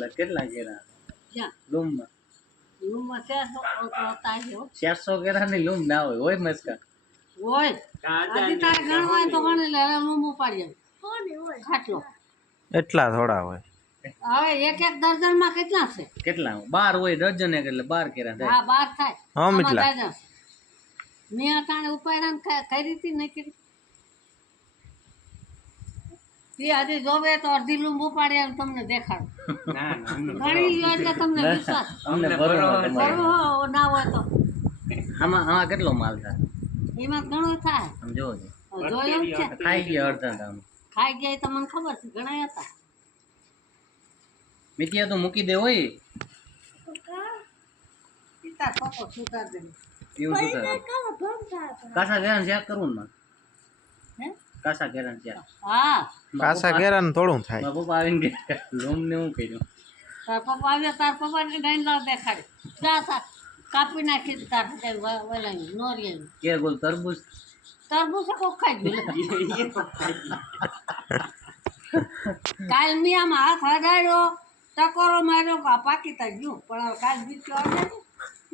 બાર છે કેરા લુમ ના હોય હોય મસ્કા. હોય. તો લે કોને હોય? ખાટલો. એટલા થોડા હોય. હવે એક એક માં કેટલા છે? કેટલા? 12 હોય એટલે 12 કેરા થાય. હા 12 થાય. હમ એટલા. મેં આ તાણે ઉપાયરાન નહી કરી. આજે જોવે તો અડધી લુંબુ એટલે તમને ના હોય તો આમાં ને કેટલો માલ થાય એમાં ઘણો થાય છે કાસા કેરણ છે હા કાસા કેરણ થોડું થાય બાપુ પાવીન કે લોમ ને હું કહી દઉં પાપા પાવે તાર પાપા ને ગાઈન લાવ દેખાડે કાસા કાપી નાખી તાર કે વલાઈ નોરી કે ગોલ તરબૂચ તરબૂચ કો ખાઈ ગયો કાલ મિયા માં હાથ હડાયો ટકોરો માર્યો કા પાકી તા ગયો પણ કાલ બીચો આવે ને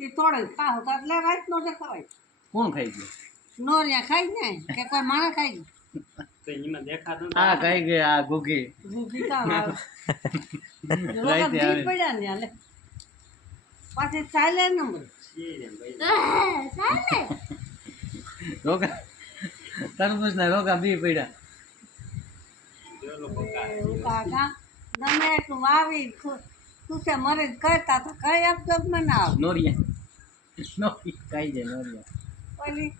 ઈ તોડે કા હતા એટલે રાત નો દેખાય કોણ ખાઈ ગયો નોરિયા ખાઈ ને કે કોઈ માણસ ખાઈ ગયો देखा था हाँ कही गया गुगी गुगी का रही थी आवे पड़ा नहीं आले पास है साले नंबर साले रोका तन पूछना है रोका भी पड़ा रोका का ना मैं तुम आवे तू से मरे करता था कही आप जब मना नोरिया नोरिया कही जे नोरिया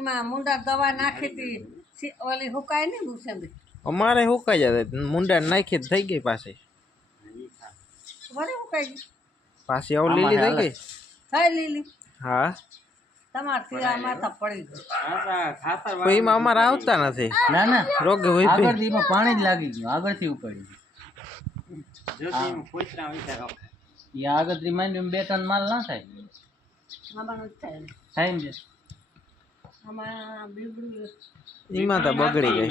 અમારે હુકાઈ જાય મુંડા નાખી થઈ ગઈ પાછી પાછી આવું લીલી થઈ ગઈ હા લીલી હા બે ત્રણ માલ ના થાય हमारा बगड़ी गई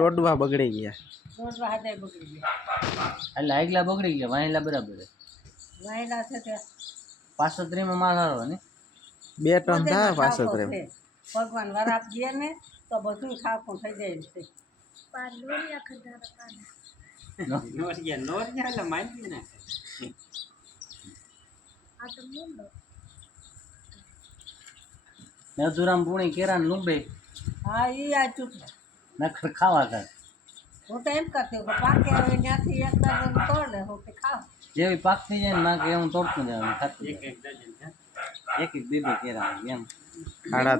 डोडवा बगड़ी गया डोडवा एकला बगड़ी गया वहीला बराबर है वहीला से थे पास सत्री में मारा रहो ने बे टन था पास सत्री भगवान वर आप दिए ने तो बसुन खा को थई जाए से पालोरी अखदा बता नो नो ये नो ये ला मान भी ना आ तो मुंडो मेजूराम बूणी केरा लूंबे हां ई आ चुप नखर खावा तो कर वो टाइम करते हो पाके हो यहां से एक दर्जन तोड़ हो के खा जे भी पाकती जाए ना के हम तोड़ के जाए एक एक दर्जन है एक एक बेबे खाना